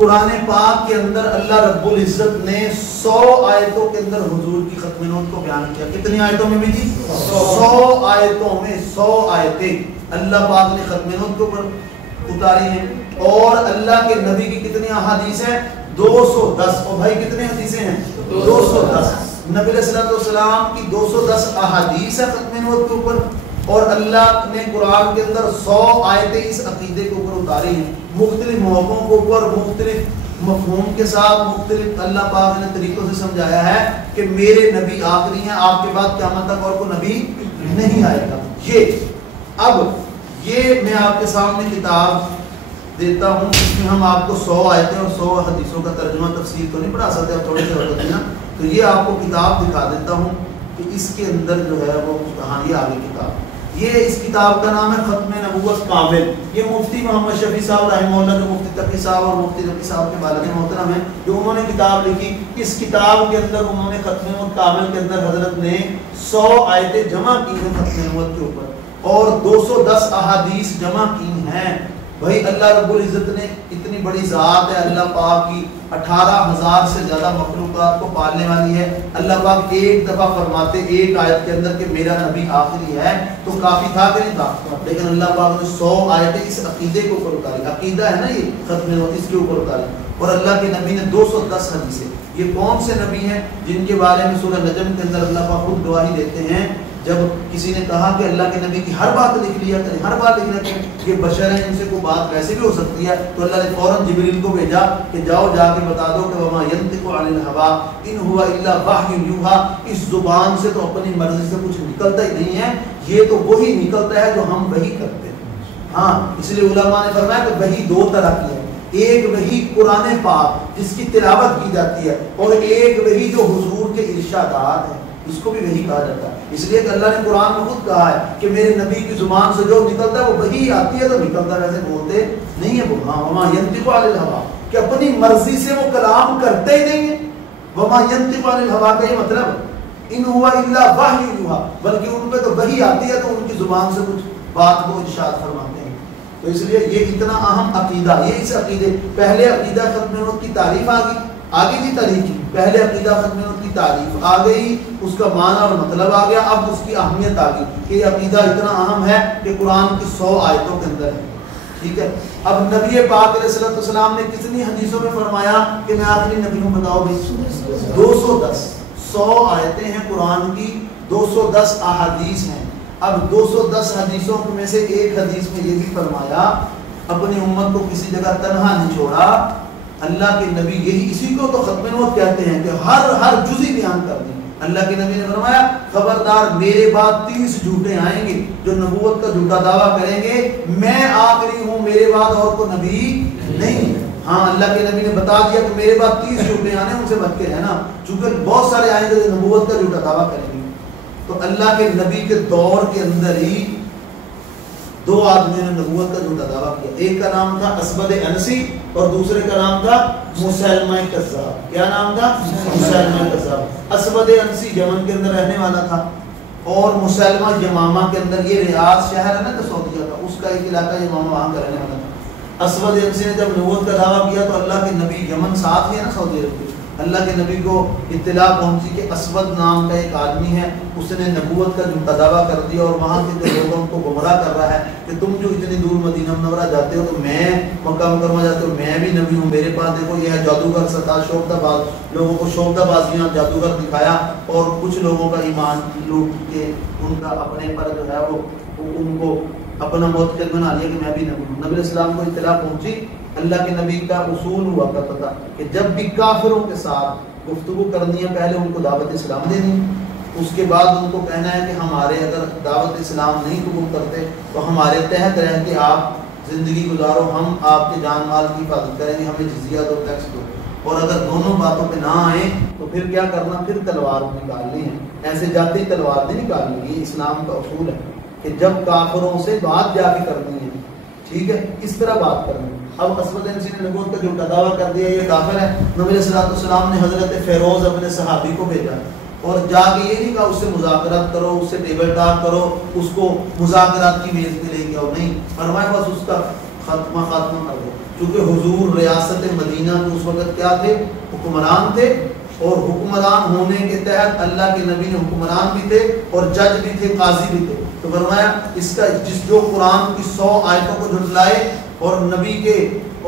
قرآن پاک کے اندر اللہ رب العزت نے 100 آیتوں کے اندر حضور کی ختم نبوت کو بیان کیا. کتنی آیتوں میں بھی جی؟ 100 آیتوں میں 100 آیتیں اللہ پاک نے ختم نبوت کے اوپر اتاری ہیں. اور اللہ کے نبی کی کتنی احادیث ہیں؟ 210. اور بھائی کتنے حدیثیں ہیں؟ 210. نبی علیہ السلام کی 210 احادیث ہے ختم نبوت کے اوپر. اور اللہ نے قرآن کے اندر 100 آیتیں اس عقیدے کے اوپر اتاری ہیں. مختلف موقعوں کے اوپر مختلف مفہوم کے ساتھ مختلف اللہ پاک نے طریقوں سے سمجھایا ہے کہ میرے نبی آخری ہیں, آپ کے بعد قیامت تک اور کوئی نبی نہیں آئے گا. یہ میں آپ کے سامنے کتاب دیتا ہوں, اس میں ہم آپ کو 100 آیتیں اور 100 حدیثوں کا ترجمہ تفسیر تو نہیں پڑھا سکتے, اب تھوڑے سے وقت دینا, تو یہ آپ کو کتاب دکھا دیتا ہوں کہ اس کے اندر جو ہے وہ کہانی آگے کتاب. یہ اس کتاب کا نام ہے ختم نبوت کامل. یہ مفتی محمد شفیع صاحب رحمہ اللہ, جو مفتی تقی صاحب اور مفتی رفیع صاحب کے والد محترم ہیں, جو انہوں نے کتاب لکھی. اس کتاب کے اندر انہوں نے ختم نبوت کامل کے اندر حضرت نے 100 آیتیں جمع کی ہیں ختم نبوت کے اوپر, اور 210 احادیث جمع کی ہیں. بھائی اللہ رب العزت نے اتنی بڑی ذات ہے, اللہ پاک کی 18,000 سے زیادہ مخلوقات کو پالنے والی ہے. اللہ پاک ایک دفعہ فرماتے ایک آیت کے اندر کہ میرا نبی آخری ہے, تو کافی تھا کہ نہیں تھا؟ لیکن اللہ پاک نے 100 آیتیں اس عقیدے کے اوپر اتاری. عقیدہ ہے نا یہ ختم نبوت, اس کے اوپر اتاری. اور اللہ کے نبی نے 210 حدیثیں. یہ کون سے نبی ہیں جن کے بارے میں سورہ نجم کے اندر اللہ پاک خود گواہی دیتے ہیں؟ جب کسی نے کہا کہ اللہ کے نبی کی ہر بات لکھ لیا کریں, ہر بات لکھنا کریں, یہ بشر ہیں, ان سے کوئی بات ویسے بھی ہو سکتی ہے, تو اللہ نے فوراً جبریل کو بھیجا کہ جاؤ جا کے بتا دو کہ وما ینطق عن الہوا ان ہوا الا وحی یوحی. اس زبان سے تو اپنی مرضی سے کچھ نکلتا ہی نہیں ہے, یہ تو وہی نکلتا ہے جو ہم وہی کرتے ہیں. ہاں, اس لیے علماء نے فرمایا کہ وہی 2 طرح کی ہے. ایک وہی قرآن پاک جس کی تلاوت کی جاتی ہے, اور ایک وہی جو حضور کے ارشادات ہیں, اس کو بھی وہی کہا جاتا ہے. اس لیے کہ اللہ نے قرآن میں خود کہا ہے کہ میرے نبی کی زبان سے جو نکلتا ہے وہ وہی آتی ہے, تو نکلتا ہے, ویسے بولتے نہیں ہے وہ. ہاں, وما ینطق عن الہوا, کہ اپنی مرضی سے وہ کلام کرتے ہی نہیں ہیں. وما ینطق عن الہوا کا یہ مطلب ان ہوا الا وحی یوحی, بلکہ ان پہ تو وہی آتی ہے, تو ان کی زبان سے کچھ بات کو ارشاد فرماتے ہیں. تو اس لیے یہ اتنا اہم عقیدہ, یہ اس عقیدے پہلے عقیدہ ختم نبوت کی تعریف آگے کی تاریخ, پہلے عقیدہ ختم نبوت کی تعریف آ گئی, اس کا معنی اور مطلب آ گیا. اب اس کی اہمیت آ گئی کہ یہ عقیدہ اتنا اہم ہے کہ قرآن کی 100 آیتوں کے اندر ہے. ٹھیک ہے, اب نبی پاک علیہ السلام نے کتنی حدیثوں میں فرمایا کہ میں آخری نبی ہوں؟ بتاؤ بھائی. 210. 100 آیتیں ہیں قرآن کی, 210 احادیث ہیں. اب 210 حدیثوں میں سے ایک حدیث میں یہ بھی فرمایا اپنی امت کو کسی جگہ تنہا نہیں چھوڑا. اللہ کے نبی یہی اسی کو تو ختم نبوت کہتے ہیں کہ ہر جزئی بیان کر دیں. اللہ کے نبی نے فرمایا خبردار میرے بعد 30 جھوٹے آئیں گے جو نبوت کا جھوٹا دعویٰ کریں گے, میں آخری ہوں, میرے بعد اور کوئی نبی نہیں. ہاں, اللہ کے نبی نے بتا دیا کہ میرے بعد 30 جھوٹے آنے, ان سے بچ کے رہنا, چونکہ بہت سارے آئیں گے جو نبوت کا جھوٹا دعویٰ کریں گے. تو اللہ کے نبی کے دور کے اندر ہی 2 آدمیوں نے نبوت کا جھوٹا دعویٰ کیا. ایک کا نام تھا اسود انسی اور دوسرے کا نام تھا مسیلمہ کذاب. کیا نام تھا؟ مسیلمہ کذاب. اسود انسی یمن کے اندر رہنے والا تھا, اور مسیلمہ یمامہ کے اندر, یہ ریاض شہر ہے نا جو سعودیہ کا, اس کا ایک علاقہ یمامہ وہاں کا رہنے والا تھا. اسود انسی نے جب نبوت کا دعویٰ کیا تو اللہ کے نبی, یمن ساتھ ہی ہے نا سعودی عرب کے, اللہ کے نبی کو اطلاع پہنچی کہ اسود نام کا ایک آدمی ہے, اس نے نبوت کا جھوٹا دعویٰ کر دیا, اور وہاں کے جو لوگوں کو گمراہ کر رہا ہے کہ تم جو اتنی دور مدینہ منورہ جاتے ہو, تو میں مکہ مکرمہ جاتے ہو, میں بھی نبی ہوں, میرے پاس دیکھو یہ ہے جادوگر ستار شوبدہ باز, لوگوں کو شوبدہ بازیاں جادوگر دکھایا, اور کچھ لوگوں کا ایمان لوٹ کے ان کا اپنے پر جو ہے وہ ان کو اپنا موتقل بنا لیا کہ میں بھی نبی ہوں. نبی علیہ السلام کو اطلاع پہنچی. اللہ کے نبی کا اصول ہوا کرتا تھا کہ جب بھی کافروں کے ساتھ گفتگو کرنی ہے پہلے ان کو دعوت اسلام دینی, اس کے بعد ان کو کہنا ہے کہ ہمارے اگر دعوت اسلام نہیں قبول کرتے تو ہمارے تحت رہ کے آپ زندگی گزارو, ہم آپ کے جان مال کی حفاظت کریں گے, ہمیں جزیہ دو, ٹیکس دو. اور اگر دونوں باتوں پہ نہ آئیں تو پھر کیا کرنا, پھر تلوار نکالنی ہے. ایسے جاتے ہی تلوار نہیں نکالنی, یہ اسلام کا اصول ہے کہ جب کافروں سے بات جا کے کرنی ہے, ٹھیک ہے, اس طرح بات کرنی ہے. اب اسود انسی نے نبوت کا جھوٹا دعویٰ کر دیا, یہ کافر ہے. نبی علیہ السلام نے حضرت فیروز اپنے صحابی کو بھیجا, اور جا کے یہ نہیں کہا اس سے مذاکرات کرو, اس سے ٹیبل ٹاک کرو, اس کو مذاکرات کی میز پہ لے کے آؤ, نہیں, فرمایا بس اس کا خاتمہ کر دو. چونکہ حضور ریاست مدینہ مدینہ کے اس وقت کیا تھے؟ حکمران تھے، اور حکمران ہونے کے تحت اللہ کے نبی نے حکمران بھی تھے اور جج بھی تھے، قاضی بھی تھے. تو فرمایا اس کا جو قرآن کی 100 آیتوں کو جھٹلائے اور نبی کے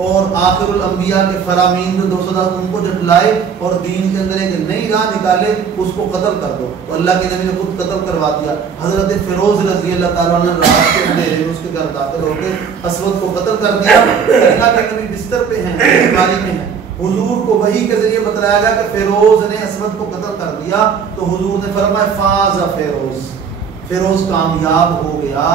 اور آخر الانبیاء کے فرامین جو 210 ان کو جھٹلائے اور دین کے اندر ایک نئی راہ نکالے، اس کو قتل کر دو. تو اللہ کے نبی نے خود قتل کروا دیا. حضرت فیروز رضی اللہ تعالیٰ عنہ رات کے اندھیرے میں اس کے گھر داخل ہو کے اسود کو قتل کر دیا. اللہ کے نبی بستر پہ ہیں، بیماری میں ہیں. حضور کو وحی کے ذریعے بتلایا گیا کہ فیروز نے اسود کو قتل کر دیا. تو حضور نے فرمایا فاز فیروز، فیروز کامیاب ہو گیا.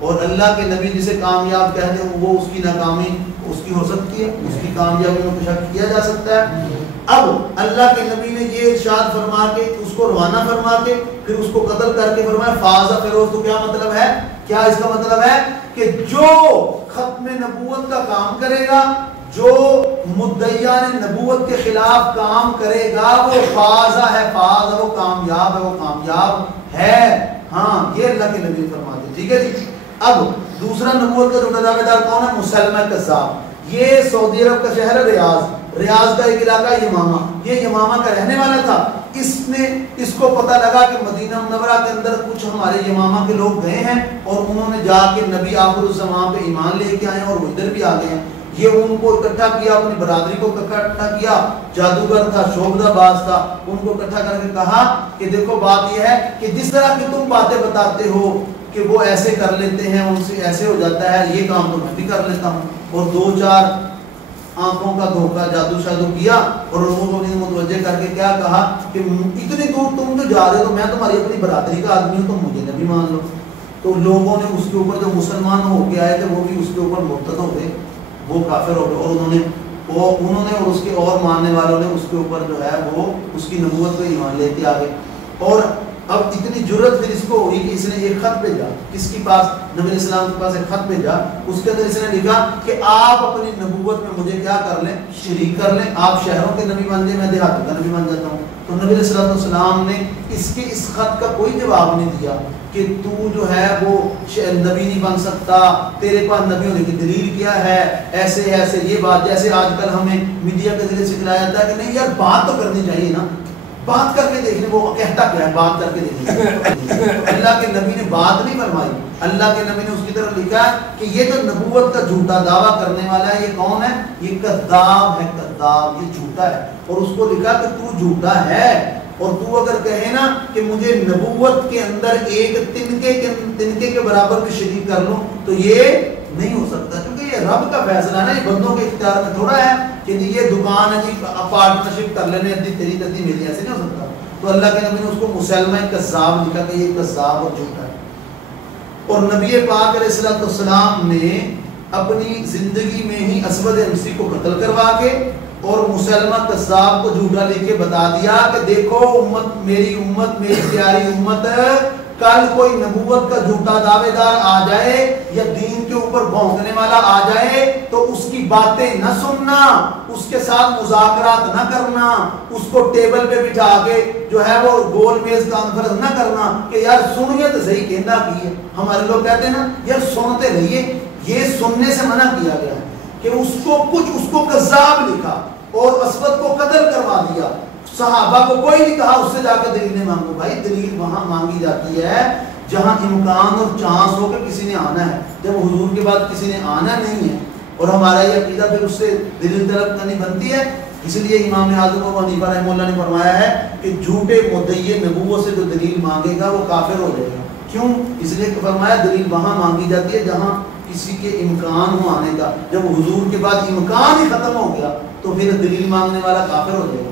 اور اللہ کے نبی جسے کامیاب کہتے ہیں وہ اس کی ناکامی اس کی ہو سکتی ہے، اس کی کامیابی میں کچھ شک کیا جا سکتا ہے. اب اللہ کے نبی نے یہ ارشاد فرما کے اس کو روانہ فرما کے پھر اس کو قتل کر کے فرمایا فاز فیروز. تو کیا مطلب ہے؟ کیا اس کا مطلب ہے کہ جو ختم نبوت کا کام کرے گا، جو مدعیان نبوت کے خلاف کام کرے گا، وہ فازہ ہے، فاز ہے، وہ کامیاب ہے، وہ کامیاب ہے. ہاں یہ اللہ کے نبی فرماتے. ٹھیک ہے جی. اب دوسرا نبوت کا جھوٹا دعوے دار کون ہے؟ مسلمہ کذاب. یہ سعودی عرب کا شہر ہے ریاض، ریاض کا ایک علاقہ یمامہ، یہ یمامہ کا رہنے والا تھا. اس کو پتہ لگا کہ مدینہ منورہ کے اندر کچھ ہمارے یمامہ کے لوگ گئے ہیں اور انہوں نے جا کے نبی آخر الزمان پہ ایمان لے کے آئے ہیں اور وہ ادھر بھی آ گئے ہیں. یہ ان کو اکٹھا کیا، اپنی برادری کو اکٹھا کیا. جادوگر تھا، شعبدہ باز تھا. ان کو اکٹھا کر کے کہا کہ دیکھو بات یہ ہے کہ جس طرح کی تم باتیں بتاتے ہو کہ وہ ایسے کر لیتے ہیں، ان سے ایسے ہو جاتا ہے، یہ کام تو میں بھی کر لیتا ہوں. اور 2-4 آنکھوں کا دھوکہ جادو شادو کیا اور لوگوں کو متوجہ کر کے کیا کہا کہ اتنی دور تم جو جا رہے ہو، میں تمہاری اپنی برادری کا آدمی ہوں، تم مجھے نبی مان لو. تو لوگوں نے اس کے اوپر جو مسلمان ہو کے آئے تھے وہ بھی اس کے اوپر مرتد ہو گئے، وہ کافر ہو گئے. اور انہوں نے اور اس کے اور ماننے والوں نے اس کے اوپر جو ہے وہ اس کی نبوت پہ ایمان لیتے آ گئے. اور اب اتنی جرت پھر اس کو ہوئی کہ اس نے ایک خط بھیجا. کس کے پاس؟ نبی علیہ السلام کے پاس ایک خط بھیجا. اس کے اندر اس نے لکھا کہ آپ اپنی نبوت میں مجھے کیا کر لیں؟ شریک کر لیں. آپ شہروں کے نبی بن جائیں، میں دیہاتوں کا نبی بن جاتا ہوں. تو نبی علیہ السلام نے اس خط کا کوئی جواب نہیں دیا کہ تو جو ہے وہ نبی نہیں بن سکتا، تیرے پاس نبی ہونے کی دلیل کیا ہے، ایسے ایسے. یہ بات جیسے آج کل ہمیں میڈیا کے ذریعے سکھلایا جاتا ہے کہ نہیں یار بات تو کرنی چاہیے نا، بات کر کے دیکھیں وہ کہتا کیا ہے، بات کر کے دیکھیں. اللہ کے نبی نے بات نہیں فرمائی. اللہ کے نبی نے اس کی طرف لکھا ہے کہ یہ جو نبوت کا جھوٹا دعویٰ کرنے والا ہے یہ کون ہے؟ یہ کذاب ہے، کذاب، یہ جھوٹا ہے. اور اس کو لکھا کہ تو جھوٹا ہے. اور تو اگر کہے نا کہ مجھے نبوت کے اندر ایک تنکے کے برابر بھی شریک کر لوں تو یہ نہیں ہو سکتا، کیونکہ یہ رب کا فیصلہ ہے نا، یہ بندوں کے اختیار میں تھوڑا ہے کہ یہ دکان ہے جی پارٹنرشپ کر لینے، تیری میری، ایسے نہیں ہو سکتا. تو اللہ کے نبی نے اس کو مسلمہ کذاب لکھا کہ یہ کذاب اور جھوٹا ہے. اور نبی پاک علیہ السلام نے اپنی زندگی میں ہی اسود عنسی کو قتل کروا کے اور مسلمہ کذاب کو جھوٹا لے کے بتا دیا کہ دیکھو میری پیاری امت، کل کوئی نبوت کا جھوٹا دعوے دار آ جائے یا دین کے اوپر بھونکنے والا آ جائے تو اس کی باتیں نہ سننا، اس کے ساتھ مذاکرات نہ کرنا، اس کو ٹیبل پہ بٹھا کے جو ہے وہ گول میز کانفرنس نہ کرنا کہ یار سنیے تو صحیح کہنا کی ہے. ہمارے لوگ کہتے ہیں نا یار سنتے رہیے، یہ سننے سے منع کیا گیا ہے کہ اس کو کذاب لکھا اور اسود کو قتل کروا دیا. صحابہ کو کوئی نہیں کہا اس سے جا کے دلیلیں مانگو. بھائی دلیل وہاں مانگی جاتی ہے جہاں امکان اور چانس ہو کہ کسی نے آنا ہے. جب حضور کے بعد کسی نے آنا نہیں ہے اور ہمارا یہ عقیدہ پھر اس سے دلیل طلب کرنی بنتی ہے. اس لیے امام اعظم ابو حنیفہ رحمہ اللہ نے فرمایا ہے کہ جھوٹے مدعی نبوت سے جو دلیل مانگے گا وہ کافر ہو جائے گا. کیوں؟ اس لیے کہ فرمایا دلیل وہاں مانگی جاتی ہے جہاں کسی کے امکان ہو آنے کا. جب حضور کے بعد امکان ہی ختم ہو گیا تو پھر دلیل مانگنے والا کافر ہو جائے گا.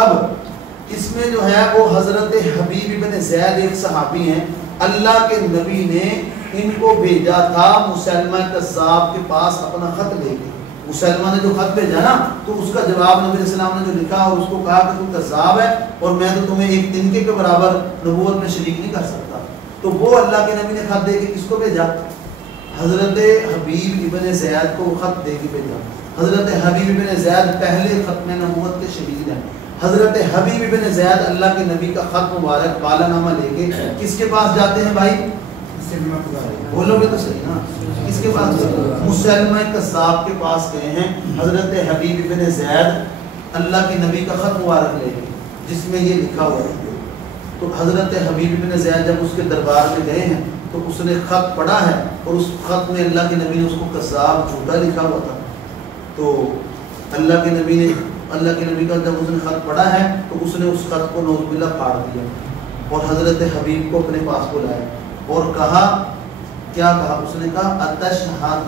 اب اس میں جو ہے وہ حضرت حبیب بن زید ایک صحابی ہیں، اللہ کے نبی نے ان کو بھیجا تھا مسلمہ کذاب کے پاس اپنا خط لے کے. مسلمہ نے جو خط بھیجا نا تو اس کا جواب نبی علیہ السلام نے جو لکھا اور اس کو کہا کہ تم کذاب ہے اور میں تو تمہیں ایک تنکے کے برابر نبوت میں شریک نہیں کر سکتا. تو وہ اللہ کے نبی نے خط دے کے کس کو بھیجا؟ حضرت حبیب ابن زید کو خط دے کے بھیجا. حضرت حبیب ابن زید پہلے ختم نبوت کے شہید ہیں. حضرت حبیب ابن زید اللہ کے نبی کا خط مبارک بالا نامہ لے کے کس کے پاس جاتے ہیں بھائی؟ بولو گے تو صحیح نا. کس کے پاس؟ مسلمہ کذاب کے پاس گئے ہیں. حضرت حبیب بن زید اللہ کے نبی کا خط مبارک لے گئے جس میں یہ لکھا ہوا ہے. تو حضرت حبیب بن زید جب اس کے دربار میں گئے ہیں تو اس نے خط پڑھا ہے اور اس خط میں اللہ کے نبی نے اس کو کذاب جھوٹا لکھا ہوا تھا. تو اللہ کے نبی کا جب اس نے خط پڑھا ہے تو اس نے اس خط کو نعوذ باللہ پھاڑ دیا اور حضرت حبیب کو اپنے پاس بلایا اور کہا, کیا کہا؟ اس نے کہا اتشہد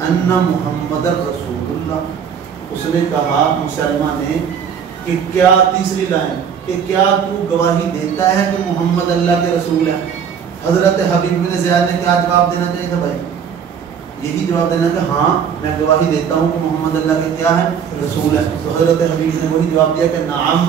ان محمد رسول اللہ. اس نے کہا مسلمان نے کہ کیا, تیسری لائن, کہ کیا تو گواہی دیتا ہے کہ محمد اللہ کے رسول ہے؟ حضرت حبیب بن زیاد نے کیا جواب دینا چاہیے تھا بھائی؟ یہی جواب دینا کہ ہاں میں گواہی دیتا ہوں کہ محمد اللہ کے کیا ہے؟ رسول ہے. تو حضرت حبیب نے وہی جواب دیا کہ نعم,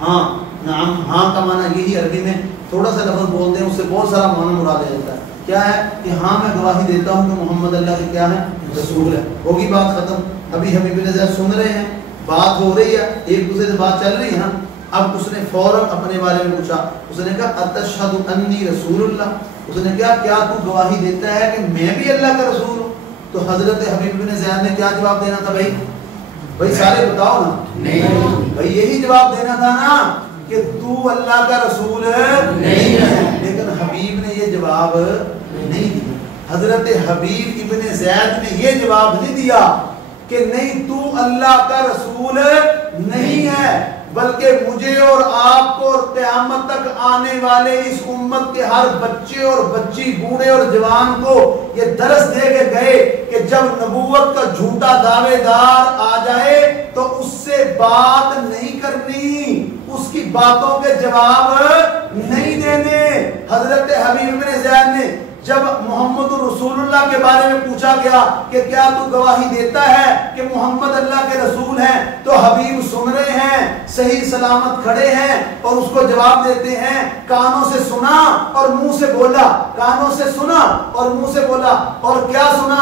ہاں. نعم, ہاں کا معنی یہی عربی میں تھوڑا سا لفظ بولتے ہیں اس سے بہت سارا معنی مراد لے جاتا ہے. کیا ہے کہ ہاں میں گواہی دیتا ہوں کہ محمد اللہ کے کیا ہے؟ رسول ہے. ہوگی بات ختم. ابھی حبیب بن زیاد سن رہے ہیں, بات ہو رہی ہے, ایک دوسرے سے بات چل رہی ہے نا. اب اس نے فوراً اپنے بارے میں پوچھا. اس نے کہا اتشہد انی رسول اللہ. اس نے کہا کیا تو گواہی دیتا ہے کہ میں بھی اللہ کا رسول ہوں؟ تو حضرت حبیب بن زیاد نے کیا جواب دینا تھا بھائی؟ بھائی سارے بتاؤ نا. نہیں بھائی یہی جواب دینا تھا نا کہ تو اللہ کا رسول نہیں ہے. لیکن حبیب نے یہ جواب نہیں دیا. حضرت حبیب ابن زید نے یہ جواب نہیں دیا کہ نہیں تو اللہ کا رسول نہیں ہے, بلکہ مجھے اور آپ کو اور قیامت تک آنے والے اس امت کے ہر بچے اور بچی, بوڑھے اور جوان کو یہ درس دے کے گئے کہ جب نبوت کا جھوٹا دعوے دار آ جائے تو اس سے بات نہیں کرنی, اس کی باتوں کے جواب نہیں دینے. حضرت حبیب بن زید نے جب محمد رسول اللہ کے بارے میں پوچھا گیا کہ کیا تو گواہی دیتا ہے کہ محمد اللہ کے رسول ہیں, تو حبیب سن رہے ہیں, صحیح سلامت کھڑے ہیں اور اس کو جواب دیتے ہیں. کانوں سے سنا اور منہ سے بولا, کانوں سے سنا اور منہ سے بولا. اور کیا سنا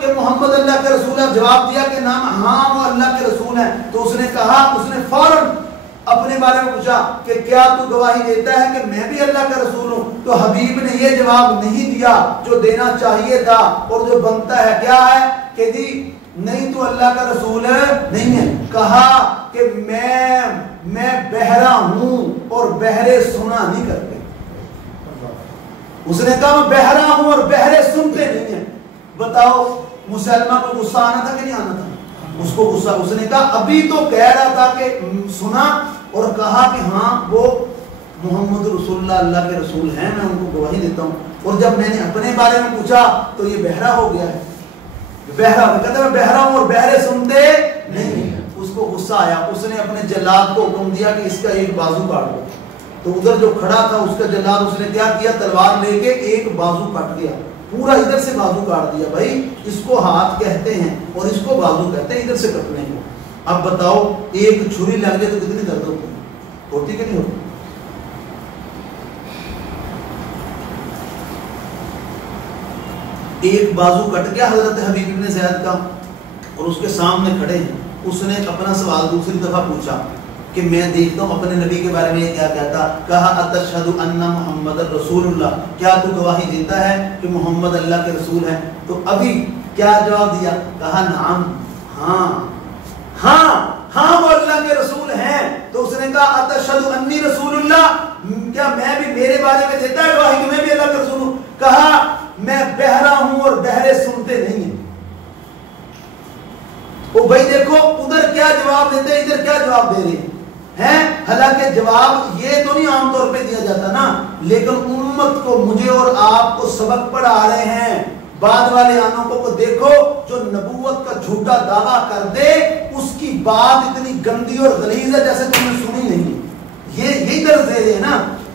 کہ محمد اللہ کے رسول ہے. جواب دیا کہ نام ہاں وہ اللہ کے رسول ہیں. تو اس نے کہا, اس نے فوراً اپنے بارے میں پوچھا کہ کیا تو گواہی دیتا ہے کہ میں بھی اللہ کا رسول ہوں؟ تو حبیب نے یہ جواب نہیں دیا جو دینا چاہیے تھا اور جو بنتا ہے. کیا ہے کہ جی نہیں تو اللہ کا رسول نہیں ہے. کہا کہ میں بہرا ہوں اور بہرے سنا نہیں کرتے. اس نے کہا میں بہرا ہوں اور بہرے سنتے نہیں ہیں. بتاؤ مسلمہ کو غصہ آنا تھا کہ نہیں آنا تھا؟ اس کو غصہ. اس نے کہا ابھی تو کہہ رہا تھا کہ سنا اور کہا کہ ہاں وہ محمد رسول اللہ اللہ کے رسول ہیں, میں ان کو گواہی دیتا ہوں. اور جب میں نے اپنے بارے میں پوچھا تو یہ بہرا ہو گیا ہے. بہرا کہتا ہے میں بہرا ہوں اور بہرے سنتے نہیں. اس کو غصہ آیا. اس نے اپنے جلاد کو حکم دیا کہ اس کا ایک بازو کاٹ دو. تو ادھر جو کھڑا تھا اس کا جلاد, اس نے کیا کیا, تلوار لے کے ایک بازو کاٹ دیا. پورا ادھر سے بازو کاٹ دیا. بھائی اس کو ہاتھ کہتے ہیں اور اس کو بازو کہتے ہیں, ادھر سے کٹنے کو. اب بتاؤ ایک چھری لگ جائے تو کتنی درد ہوتی کہ نہیں ہوتی؟ ایک بازو کٹ گیا حضرت حبیب بن زید کا اور اس کے سامنے کھڑے ہیں. اس نے اپنا سوال دوسری دفعہ پوچھا کہ میں دیکھتا ہوں اپنے نبی کے بارے میں یہ کیا کہتا. کہا اتشہد ان محمد رسول اللہ, کیا تو گواہی دیتا ہے کہ محمد اللہ کے رسول ہیں؟ تو ابھی کیا جواب دیا؟ کہا نعم, ہاں وہ اللہ کے رسول ہیں. تو اس نے کہا اتشہد انی رسول اللہ, کیا میں بھی میرے بارے میں دیتا ہے گواہی کہ میں بھی اللہ کا رسول ہوں؟ کہا میں بہرا ہوں اور بہرے سنتے نہیں ہیں. وہ بھائی دیکھو ادھر کیا جواب دیتے ہیں, ادھر کیا جواب دے رہے ہیں. حالانکہ جواب یہ تو نہیں عام طور پہ دیا جاتا نا, لیکن امت کو, مجھے اور آپ کو سبق پڑھا رہے ہیں. بعد والے آنوں کو دیکھو جو نبوت کا جھوٹا دعویٰ کر دے اس کی بات اتنی گندی اور غلیظ ہے جیسے تم نے سنی نہیں. یہی درس دے رہے ہیں نا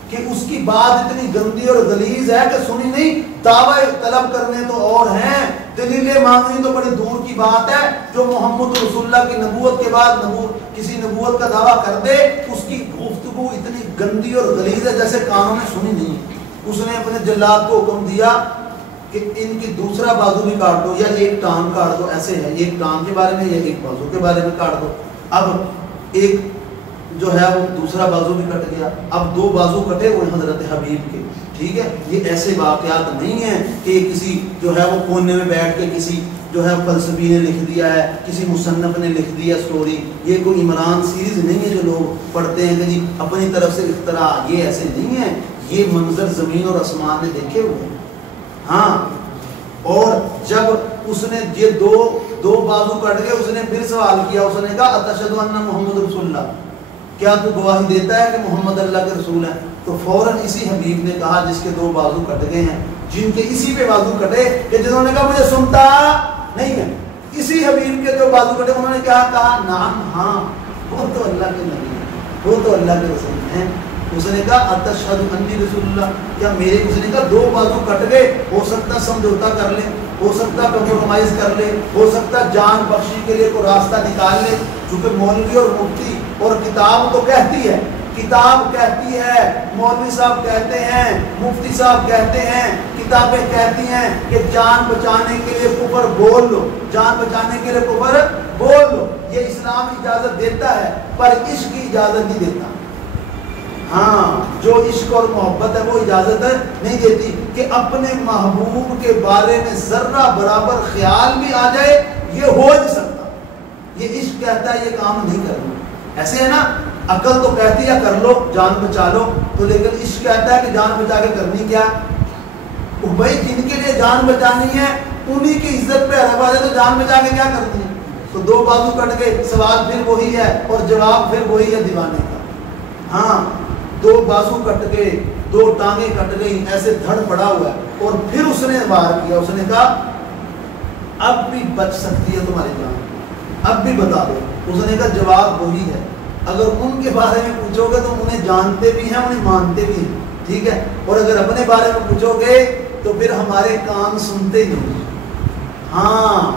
کہ اس کی بات اتنی گندی اور غلیظ ہے کہ سنی نہیں. دعوی طلب کرنے تو اور ہیں, دلیلیں مانگنی تو بڑی دور کی بات ہے. جو محمد رسول اللہ کی نبوت کے بعد کسی نبوت کا دعویٰ کر دے اس کی گفتگو اتنی گندی اور غلیظ ہے جیسے کانوں نے سنی نہیں. اس نے اپنے جلاد کو حکم دیا کہ ان کی دوسرا بازو بھی کاٹ دو یا ایک ٹانگ کاٹ دو. ایسے ہے, ایک ٹانگ کے بارے میں یا ایک بازو کے بارے میں کاٹ دو. اب ایک جو ہے وہ دوسرا بازو بھی کٹ گیا، اب 2 بازو کٹے وہ حضرت حبیب کے، ٹھیک ہے. یہ ایسے واقعات نہیں ہیں کہ کسی جو ہے وہ کونے میں بیٹھ کے کسی جو ہے فلسفی نے لکھ دیا ہے، کسی مصنف نے لکھ دیا سٹوری. یہ کوئی عمران سیریز نہیں ہے جو لوگ پڑھتے ہیں کہ جی اپنی طرف سے اختراع، یہ ایسے نہیں ہے. یہ منظر زمین اور آسمان نے دیکھے ہوئے ہیں. ہاں، اور جب اس نے یہ دو بازو کٹ گئے، اس نے پھر سوال کیا، اس نے کہا اتشہد ان محمد رسول اللہ، کیا تو گواہی دیتا ہے کہ محمد اللہ کے رسول ہیں؟ تو فوراً اسی حبیب نے کہا جس کے 2 بازو کٹ گئے ہیں، جن کے اسی پہ بازو کٹے کہ جنہوں نے کہا مجھے سنتا نہیں ہے، اسی حبیب کے 2 بازو کٹے، انہوں نے کیا کہا؟ نعم، ہاں وہ تو اللہ کے نبی ہیں، وہ تو اللہ کے رسول ہیں. اس نے کہا اتشہد انی رسول اللہ، کیا میرے، اس نے کہا 2 بازو کٹ گئے، ہو سکتا سمجھوتا کر لے، ہو سکتا کمپرومائز کر لے، ہو سکتا جان بخشی کے لیے کوئی راستہ نکال لے. چونکہ مولوی اور مفتی اور کتاب تو کہتی ہے، کتاب کہتی ہے، مولوی صاحب کہتے ہیں، مفتی صاحب کہتے ہیں، کتابیں کہتی ہیں کہ جان بچانے کے لیے کفر بول لو، جان بچانے کے لیے کفر بول لو. یہ اسلام اجازت دیتا ہے پر عشق کی اجازت نہیں دیتا. ہاں، جو عشق اور محبت ہے وہ اجازت نہیں دیتی کہ اپنے محبوب کے بارے میں ذرہ برابر خیال بھی آ جائے، یہ ہو نہیں سکتا. یہ عشق کہتا ہے یہ کام نہیں کرنا. ایسے ہے نا، عقل تو کہتی ہے کر لو، جان بچا لو، تو لیکن عشق کہتا ہے کہ جان بچا کے کرنی کیا؟ بھائی جن کے لیے جان بچانی ہے انہی کی عزت پہ حرف آ جائے تو جان بچا کے کیا کرنی ہے؟ تو 2 بازو کٹ گئے، سوال پھر وہی ہے اور جواب پھر وہی ہے دیوانے کا. ہاں، 2 بازو کٹ گئے، 2 ٹانگیں کٹ گئی، ایسے دھڑ پڑا ہوا ہے. اور پھر اس نے وار کیا، اس نے کہا اب بھی بچ سکتی ہے تمہاری جان، اب بھی بتا دو. اس نے کہا جواب وہی ہے، اگر ان کے بارے میں پوچھو گے تو انہیں جانتے بھی ہیں، انہیں مانتے بھی ہیں، ٹھیک ہے، اور اگر اپنے بارے میں پوچھو گے تو پھر ہمارے کان سنتے ہی نہیں. ہاں،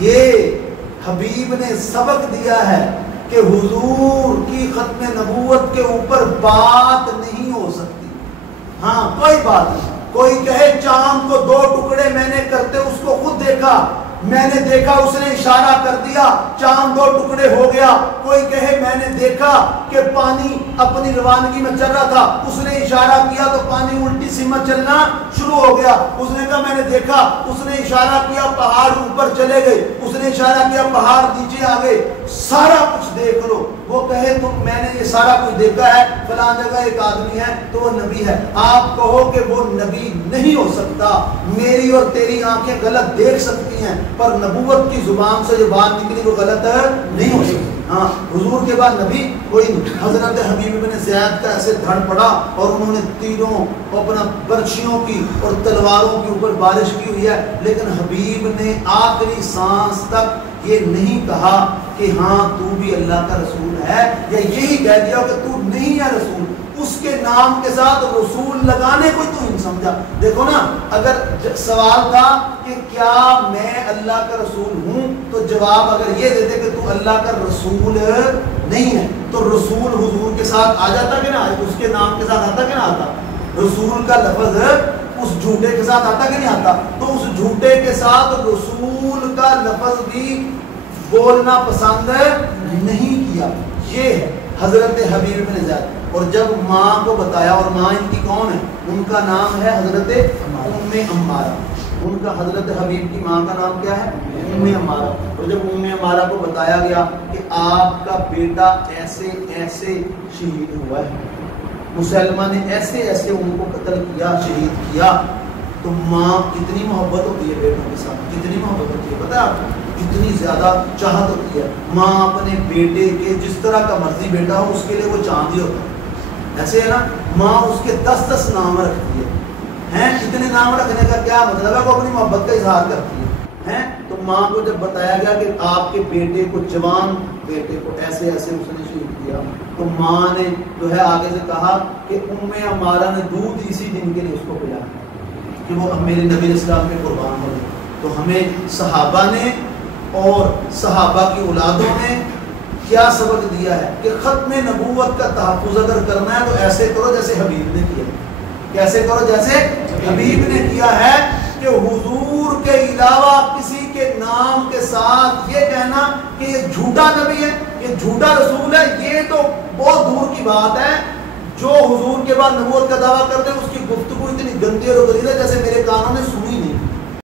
یہ حبیب نے سبق دیا ہے کہ حضور کی ختم نبوت کے اوپر بات نہیں ہو سکتی. ہاں، کوئی بات نہیں. کوئی کہے چاند کو 2 ٹکڑے میں نے کرتے اس کو خود دیکھا، میں نے دیکھا، اس نے اشارہ کر دیا، چاند 2 ٹکڑے ہو گیا. کوئی کہے میں نے دیکھا کہ پانی اپنی روانگی میں چل رہا تھا، اس نے اشارہ کیا تو پانی الٹی سمت چلنا شروع ہو گیا. اس نے کہا میں نے دیکھا، اس نے اشارہ کیا، پہاڑ اوپر چلے گئے، اس نے اشارہ کیا، پہاڑ نیچے آ گئے. سارا کچھ دیکھ لو. وہ کہے تم میں نے یہ سارا کچھ دیکھا ہے، فلاں جگہ ایک آدمی ہے تو وہ نبی ہے. آپ کہو کہ وہ نبی نہیں ہو سکتا، میری اور تیری آنکھیں غلط دیکھ سکتی ہیں پر نبوت کی زبان سے جو بات نکلی وہ غلط نہیں ہو سکتی. ہاں، حضور کے بعد نبی کوئی نہیں. حضرت حبیب بن زیاد کا ایسے دھڑ پڑا اور انہوں نے تیروں اپنا برچھیوں کی اور تلواروں کے اوپر بارش کی ہوئی ہے، لیکن حبیب نے آخری سانس تک یہ نہیں کہا کہ ہاں تو بھی اللہ کا رسول ہے، یا یہی کہہ دیا کہ تو نہیں ہے رسول. اس کے نام کے ساتھ رسول لگانے کو تو نہیں سمجھا. دیکھو نا، اگر سوال تھا کہ کیا میں اللہ کا رسول ہوں تو جواب اگر یہ دیتے کہ تو اللہ کا رسول نہیں ہے تو رسول حضور کے ساتھ آ جاتا کہ نہ، اس کے نام کے ساتھ آتا کہ نہ آتا؟ رسول کا لفظ اس جھوٹے کے ساتھ آتا کہ نہیں آتا؟ تو اس جھوٹے کے ساتھ رسول کا لفظ بھی بولنا پسند نہیں کیا. یہ ہے حضرت حبیب بن زیاد. اور جب ماں کو بتایا، اور ماں ان کی کون ہے؟ ان کا نام ہے حضرت ام عمارہ. ان کا حضرت حبیب کی ماں کا نام کیا ہے؟ ام عمارہ. اور جب ام عمارہ کو بتایا گیا کہ آپ کا بیٹا ایسے ایسے شہید ہوا ہے، مسلمہ نے ایسے ایسے ان کو قتل کیا، شہید کیا، تو ماں کتنی محبت ہوتی ہے بیٹوں کے ساتھ، کتنی محبت ہوتی ہے پتہ ہے آپ کو؟ کتنی زیادہ چاہت ہوتی ہے. ماں اپنے بیٹے کے جس طرح کا مرضی بیٹا ہو اس کے لیے وہ چاند ہی ہوتا ہے. ایسے ہے نا، ماں اس کے 10 نام رکھتی ہے. اتنے نام رکھنے کا کیا مطلب ہے؟ وہ اپنی محبت کا اظہار کرتی ہے. تو ماں کو جب بتایا گیا کہ آپ کے بیٹے کو، جوان بیٹے کو ایسے ایسے اس نے شہید کیا، تو ماں نے جو ہے آگے سے کہا کہ ام عمارہ نے دودھ اسی دن کے لیے اس کو پلایا کہ وہ میرے نبی علیہ السلام پہ قربان ہو گئے. تو ہمیں صحابہ نے اور صحابہ کی اولادوں نے کیا سبق دیا ہے کہ ختم نبوت کا تحفظ اگر کرنا ہے تو ایسے کرو جیسے حبیب نے کیا. کیسے کرو؟ جیسے حبیب نے کیا ہے کہ حضور کے علاوہ کسی کے نام کے ساتھ یہ کہنا کہ یہ جھوٹا نبی ہے، یہ جھوٹا رسول ہے، یہ تو بہت دور کی بات ہے جو حضور کے بعد نبوت کا دعویٰ کرتے ہیں اس کی گفتگو اتنی گندی اور غلیظ ہے جیسے میرے کانوں نے سنی